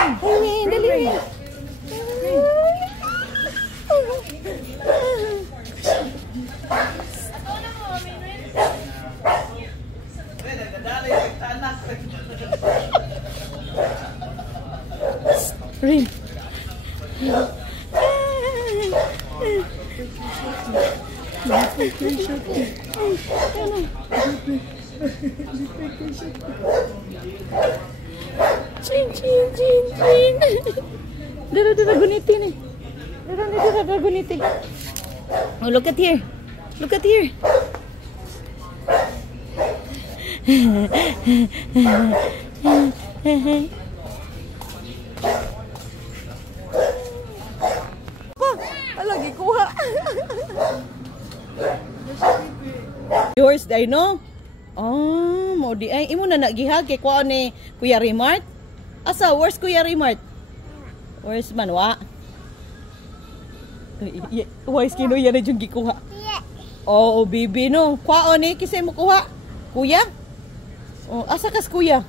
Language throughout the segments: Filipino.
Rin, dali rin. Rin. Chin, chin, chin, chin. Dara, gunitin eh. Dara, gunitin. Oh, look at here. Look at here. Lagi kuha. Yours day no? Oh, mo di ay imo na nagihag kay kuha ni Kuya Rimart. Asa where's Kuya Rimart? Where's manwa? Where's kino yan na yung gikuha? Oh, bibi no. Kuha ni kisay mo kuha. Kuya? Oh, asa kas kuya?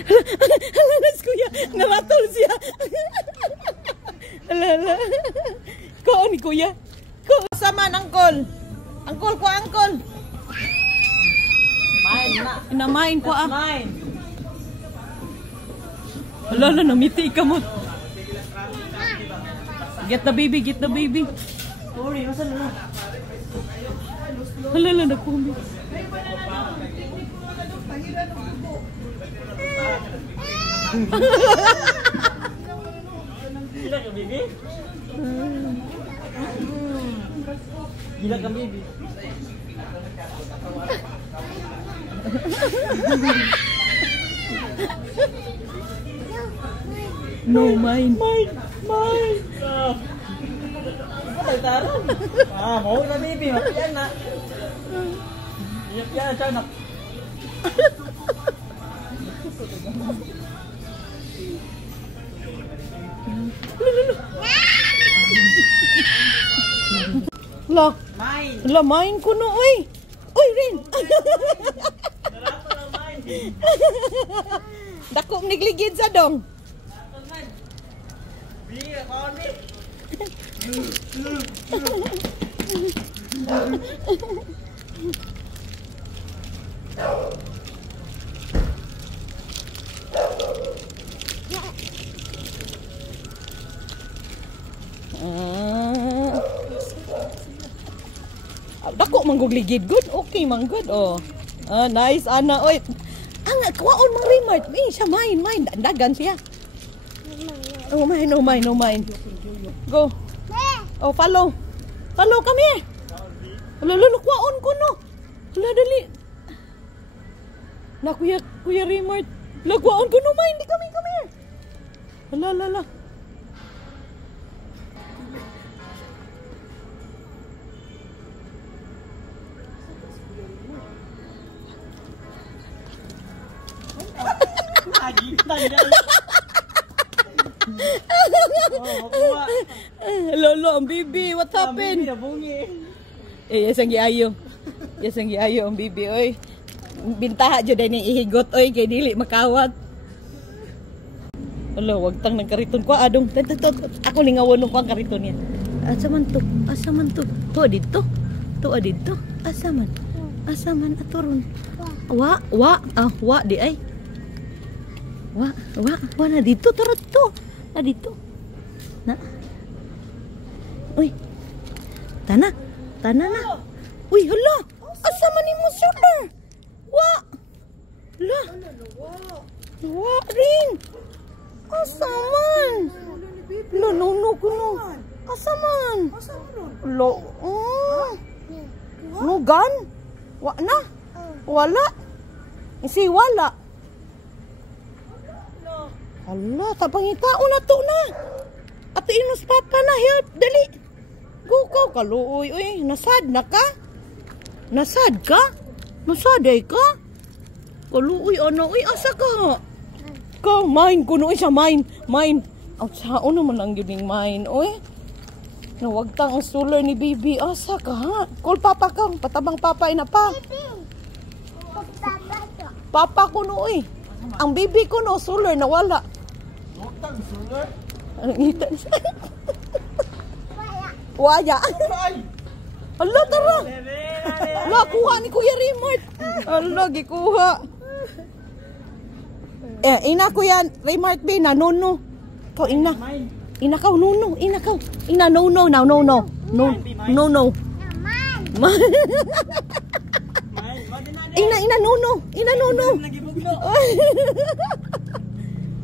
Hala, kuya, namatol siya. Hala. Ko ni kuya. Ko saman angkol. Angkol ko angkol. Mine na. Inamain ko ah. Mine. Hala, namiti ka mo. Get the baby, get the baby. Sorry, nasa na. Hala, nagpumi. Gila ka, baby? Gila ka, baby? No, mine. Mine. Taran. Mau na, baby. Mapiyan na. Mapiyan na, tiyanak. Lah, lah main kuno oi. Oi Rin. Dako nigligid sa dong. Biya kon ni. Dako manggugligid good. Okay man good. Oh. Nice ana oy. Ang kuwaon mang Rimart. Siya main. Dagan siya. Oh mine. Go. Oh, follow. Follow kami. Lalo kuwaon ko no. Hala dali. Na kuya Rimart. Kuwaon ko no mine. Di kami. Hala. Lolo, ang bibi, what happened? Yes ang giayo ang bibi oy. Bintaha jud ni ihigot oy kay dili makawat. Alo, wag tang nagkariton ko adong. Ako lingawon ko ang kariton niya. Asa man to? To dito. Asa man atoron. Wa di ay. Wa na dito tarot to. Na dito. Na. Uy. Tana na. Uy, hala. Asa man imo shoulder? Wa. La. Wa rin. Asa man? No kuno. Asa man? Lo. No gan? Wa na. Wala. Isi wala. Hala, tapangitao na to na. Ate inos papa na, help, dali. Go ka, kaluoy. Uy, nasad na ka? Nasad ka? Nasaday ka? Kaluoy, ano? Uy, asa ka? Ka, mine, kuno siya, mine. Ang sao naman ang gining mine, uy. Nawag tang ang sulo ni Bibi. Asa ka, ha? Call papa ka. Patabang papa, ina pa. Papa kuno, uy. Ang bibi ko no, solar nawala. Utang solar. Anong ngita niya? Waya. Hala, tara. Hala, kuha ni Kuya Raymart. Hala, gikuha. Ina Kuya Raymart B, na nono. Kau ina. Ina kau nono, ina kau. Ina nono, now no. No. Ina nono.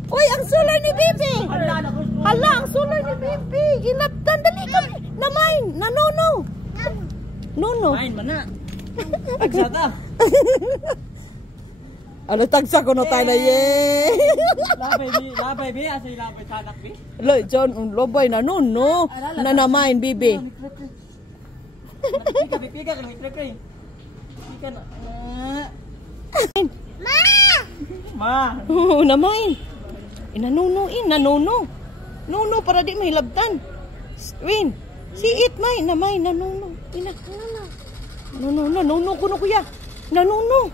Uy, ang solar ni Bibi. Hala, ang solar ni Bibi. Ginaptan, dali ka. Na mine, na nono. Main mana? Agsata. Ano tagsa ko no tayo na ye. Labay bi, asa labay sanak bi. Lo, John, lobay na nono. Na na mine, Bibi. Pika ka mitray. Pika na. Ma. Na mine. Ina nono. Nono para di mahilabtan. Win. Si it mine, na mine, na nono. Ina. Nono ko no kuya. Na nono.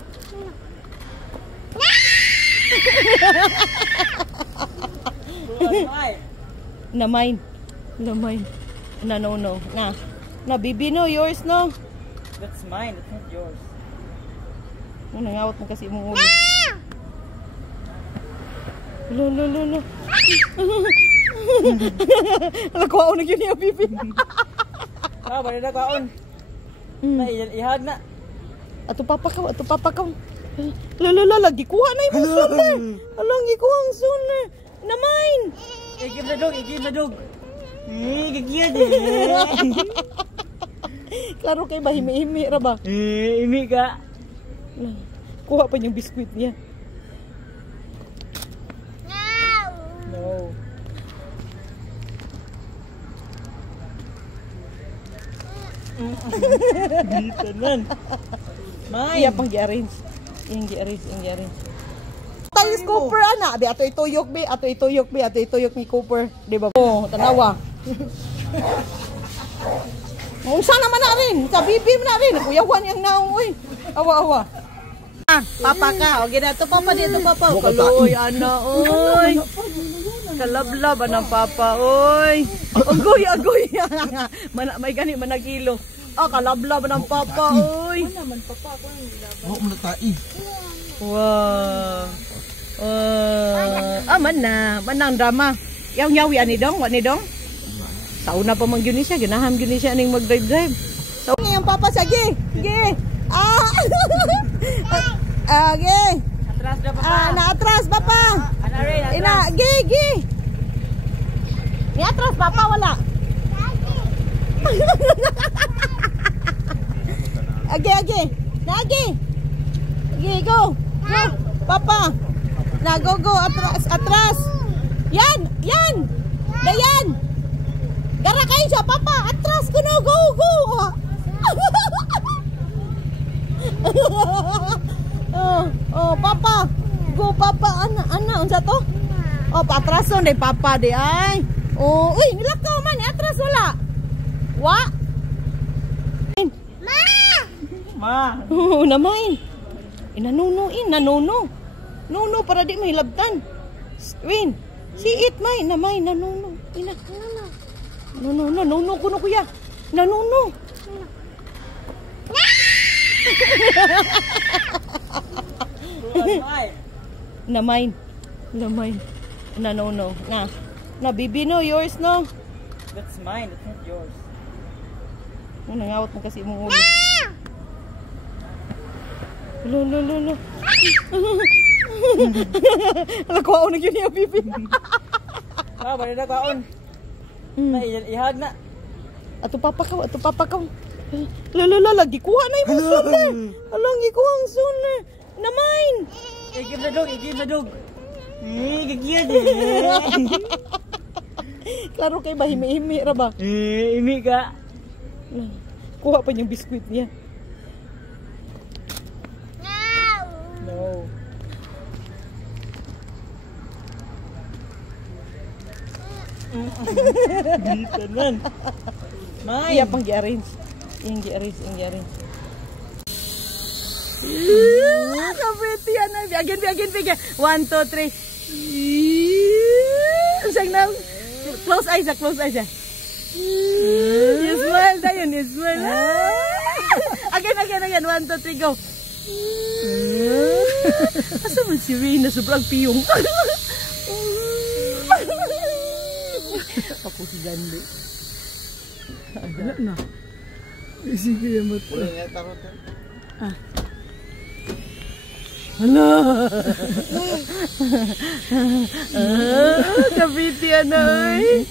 Na mine. Na nono. Na Bibi no, yours no. That's mine, it's not yours. Nangawat mo kasi mong ulo. Lo. Alakuha na yun yung Bibi. Balik na kaon. Ihag na. Ato papa ka. Lala, lagi kuha na yung solar. Alang, gikuha ang solar. Na mine. Igib na dog. Gagiyad Klaro kay ba, himi-himi ra ba? Imi ka. Kuha pa yung biskuit niya. No. Dito nan. Iya pang gi-arrange. Yung gi-arrange. Tayo Cooper ana, abi ato ituyok ni Cooper, di ba? Oh, tanawa. Unsa naman na rin, sa Bibi na rin, kuyawan yang naong oy. Awa. Papa ka, o ginato papa dito papa. Kaloy ana oy. Kalablab ang papa oy. Agoy. May gani managilo. Kalablab ng papa oy. Naman papa ako ang gilaban. Oh, mulatai. Wow. Manang drama. Yaw-yawi ani dong, wani dong. Sauna pa man gyud ni siya, ginaham gyud ni siya ning mag-drive. So, yang papa sige. Ge. Ge. Atras na papa. Naatras papa. Ina, ge. Ni atras papa wala. Age. Nagi. Ge, go. Papa. Na go atras. Yan. Dayan. Gara kayo siya, papa. Atras ko na, go. Papa. Go, papa. Ana, unsa to? Patras on day, papa day ay. Uy, nilakaw man, atras wala. Wa? Ma. Namain. Na nono. Nono para di mahilabtan. Win. Si it mine, na mine, na nono. Ina. Nono ko no kuya. Na nono. Na mine. Na nono. Na Bibi no, yours no. That's mine, it's not yours. Nangawat mo kasi mong ulo. Lo. Alakuha na yun yung Bibi. Balik na kaon. Ihag na. Ato papa ka. Lala, lagi kuha na yung solar. Alang, gikuha ang solar. Na mine. Igib na dog. Gagiyad Klaro kay ba, himi-himi ra ba? Imi ka. Kuha pa yung biskuit niya. No. Dito nan. Iya pang gi-arrange. Yung gi-arrange. Kapit yan. Again. 1, 2, 3. Sayang na. Close eyes. You smile na yun. You smile. Again. 1, 2, 3, go. Asa man si Reyna? Sobrang piyong. Ako si Gandhi. Wala na. Sige yung mata. Hala! Kabiti yan ay.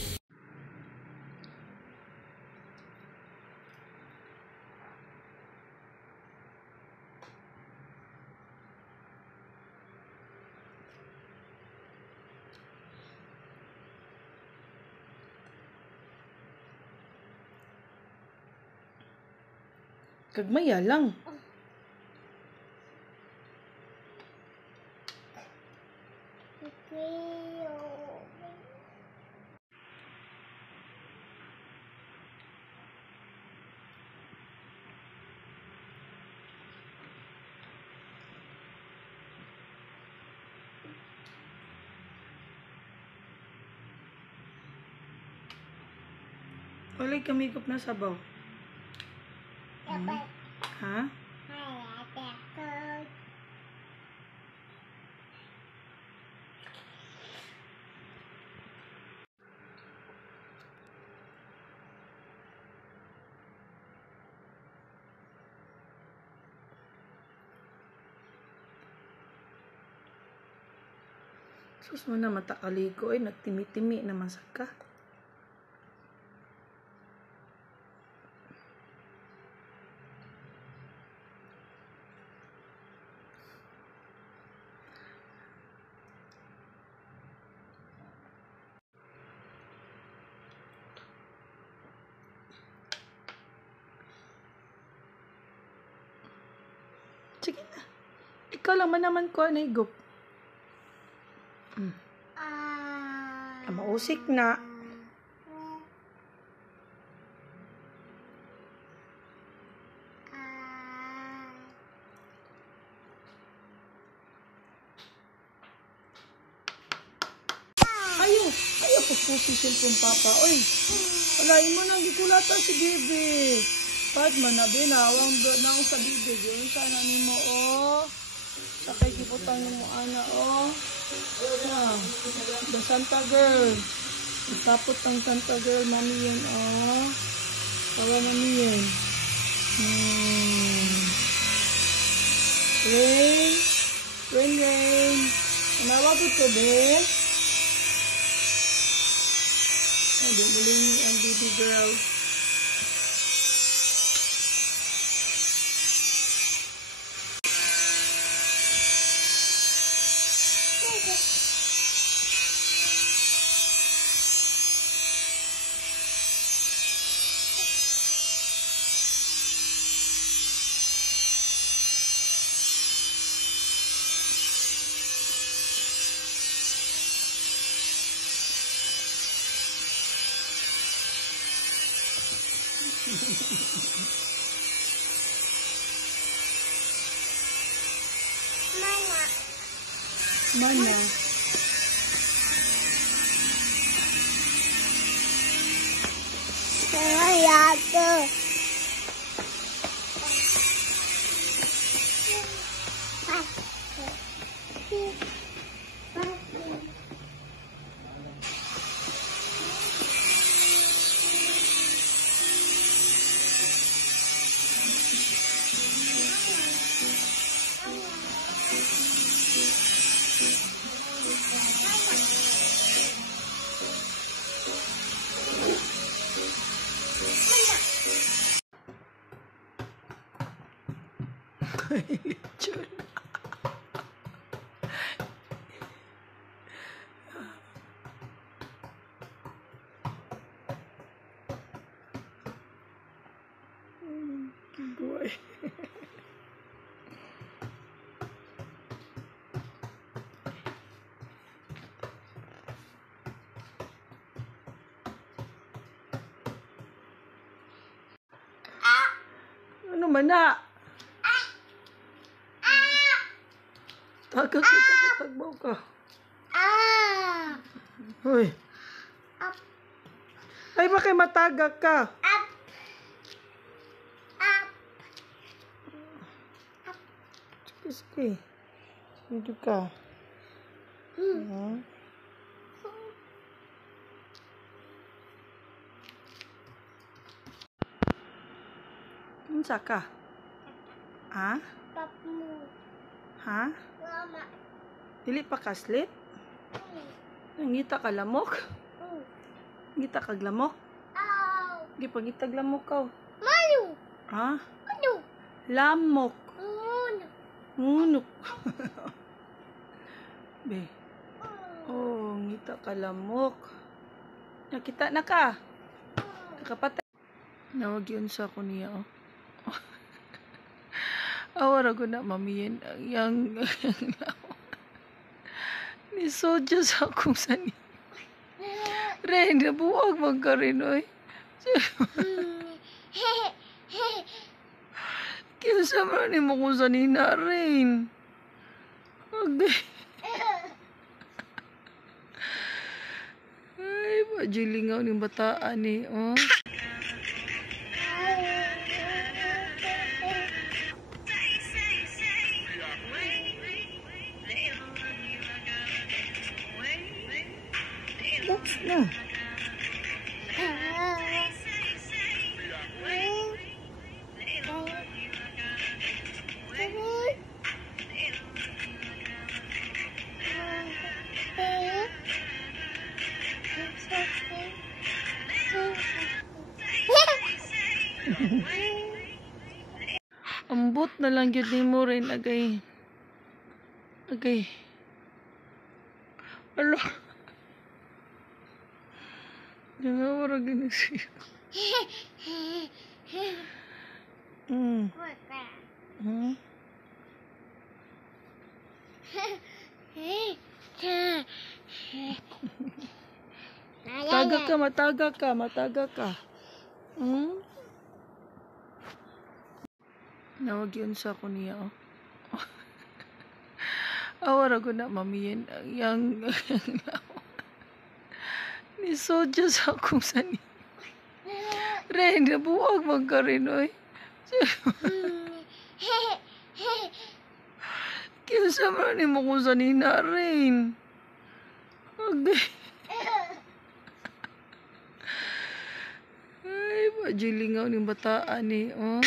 Kagmaya lang. Walay kamikop na sabaw. Ha? Sus mo na matakaliko ay nagtimi-timi na masaka. Sige na. Ikaw lang man naman ko na igop. Mausik na. Ayaw po si cellphone papa. Oy, walain mo nang gikulata si Bibi. Pad man na binawang na sa bibig. Yun sana ni mo, oh. Sakay kiputang ni mo, ana, oh. The Santa Girl. Itapot ang Santa Girl, mami yan, oh. Tawa mami yan. Rain. Anawa po ito, be. Ay, bumuling ang baby girl. Mana? Saya tuh. Lechon. Boy. Ano man na? Tagak kita, tagbaw ka. Hoy. Ay, bakit matagak ka? Sige. Dito ka. Unsa ka? Ha? Ha? Dili pa kaslit? Nangita ka lamok? Ngita ka lamok? Di pa ngita lamok ka. Ha? Lamok. Ngunok. Be. Oh, ngita ka lamok. Nakita na ka. Nakapatay. Nawag yun sa ako niya, oh. Awara ko na mamiyan yang ni soja sa akong sani. Ren, nabuwag magkarin, oy. Kaya sama ni mo kung sanina, Ren. Okay. Ay, pajilingaw ng bataan eh, oh. Box na. Ambot na lang yun ni mo rin agay. Alo. Jangan orang gini sih. Mataga ka. Nawag yun sa ako niya, oh. Awara ko na mamiyan yang ni soja sa akong sani. Ren, nabuwag magkarin, oy. Kaya sama ni mo kung sanina, Ren. Okay. Ay, pajilingaw ng bataan eh, oh.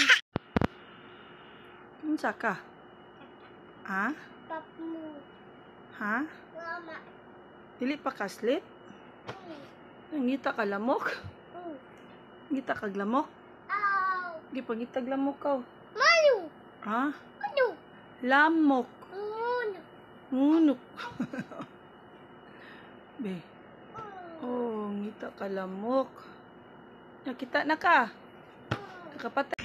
Unsa ka? Ha? Ha? Dili pa kaslit? Ngita ka lamok? Ngita ka lamok? Di pa ngita lamok ka. Ha? Lamok. Ngunok. Be. Oh, ngita ka lamok. Nakita na ka. Nakapatay.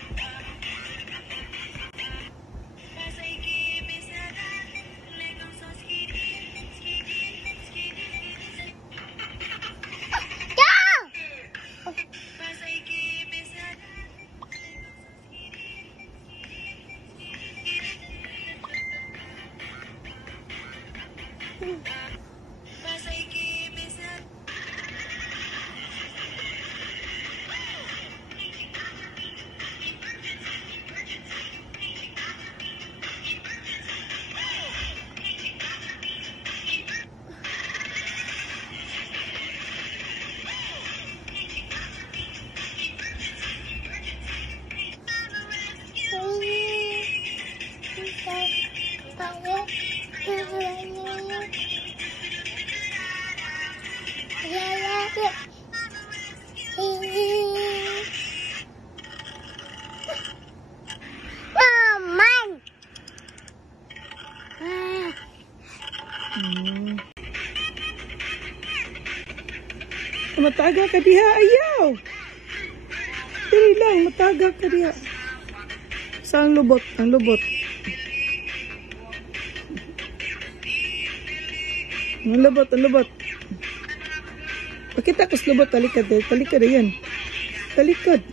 Mataga ka diha, ayaw. Dili lang, mataga ka diha. Saan lubot? Ang lubot. Ang lubot. Pakita ko sa lubot, talikod yan. Talikod.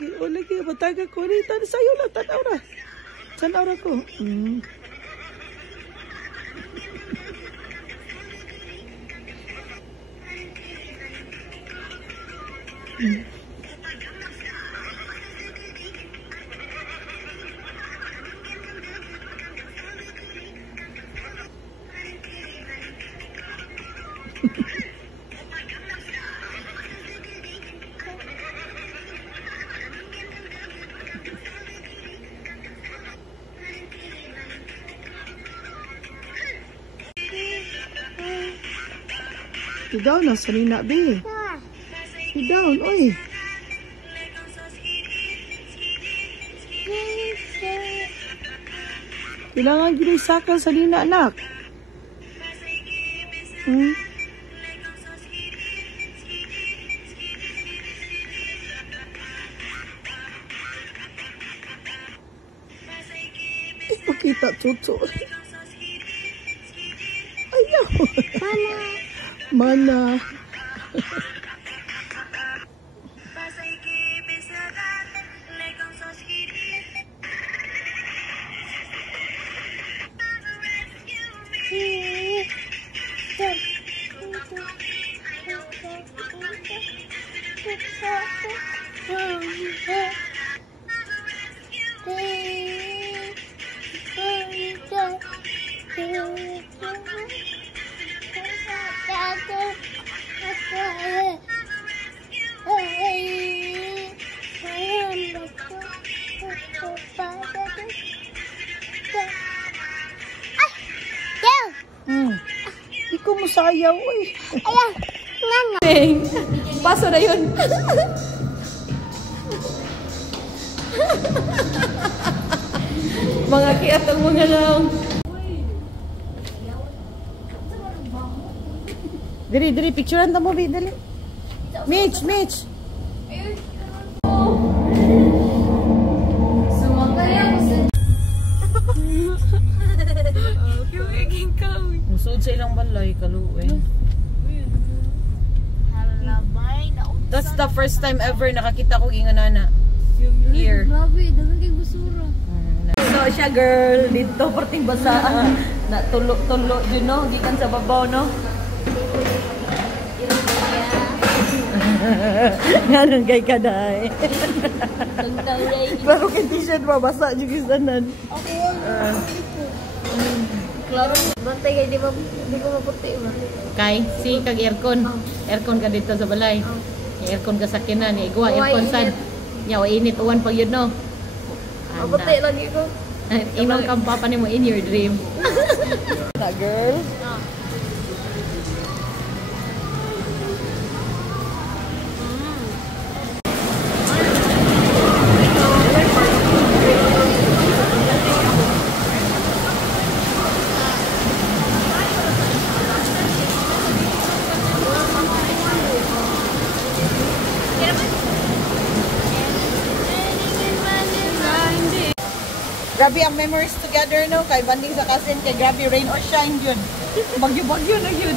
Sige, o lagi, bataga ko rin. Sa'yo lang, tanaw na. Tanaw na ko. Sit down na, salina, be. Sit down, oy. Kailangan ginisakal sa lina, anak. Hindi ko kita, Chucho. Ayaw. Mana. Ikaw mo sayaw, uy. Paso na yun. Mga kiatang mga lang. Diri, picturean ta mo, Bi, dali. Mitch. Musod sa ilang balay, kaluwi. That's the first time ever nakakita ko inganana. Here. So siya girl, dito parting basa. Na tulo, you know, gikan sa babaw, no? Ngayon kay kaday. Pero kay t-shirt mabasa juga sanan. Klaro, bantay kay di ko maputi ba? Kay si kag aircon. Aircon ka dito sa balay. Aircon ka sa kinan, igwa aircon sad. Nya init uwan pag yun, no. Maputi lagi ko. Imong kang papa nimo in your dream. Na girl. Grabe ang memories together, no? Kay banding sa cousin, kay grabe rain or shine yun. Bagyo-bagyo na yun.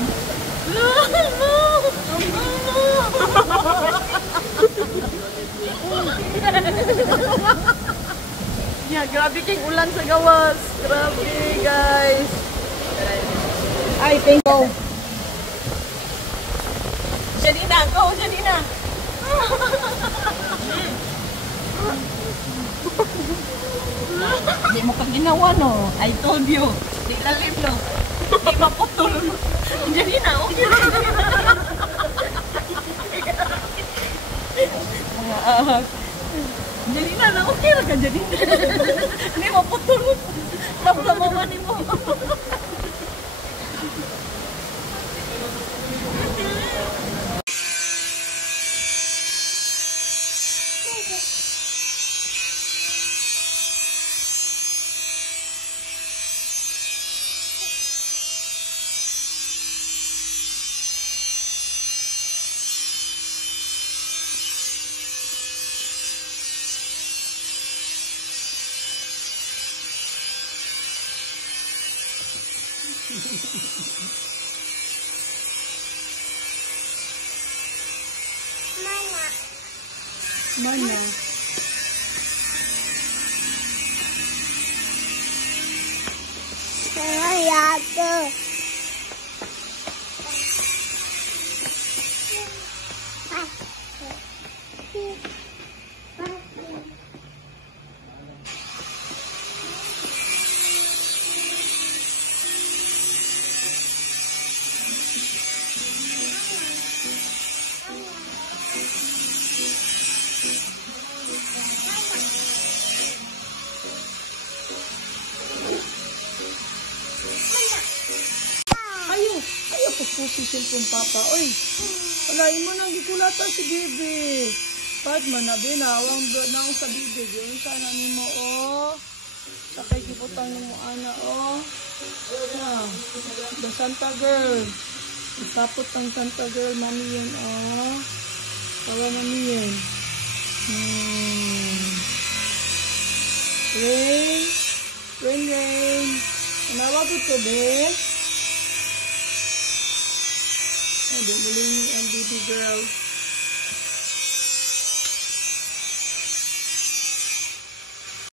Yeah, grabe kay ulan sa gawas. Grabe, guys. Ay, thank you. Janina, go, Janina. mo kang ginawa, no? I told you. Di lalim, no? Di maputol, no? Angelina, okay lang. Angelina, na okay lang ka, Angelina. Di maputol, no? Ramdaman mo. Mana? Saya tuh. Pupisil kong papa. Oy, walain mo nang gikulata si Bibi. Pad man na binawang na ako sa Bibi. Yun sana ni mo, oh. Sakay kiputang ni mo, ana, oh. Ah, the Santa girl. Tapot ang Santa girl, mami yan, oh. Tawa mami yan. Rain. Rain, rain. Anawabot ko, be. Aduh, muling ang baby girl.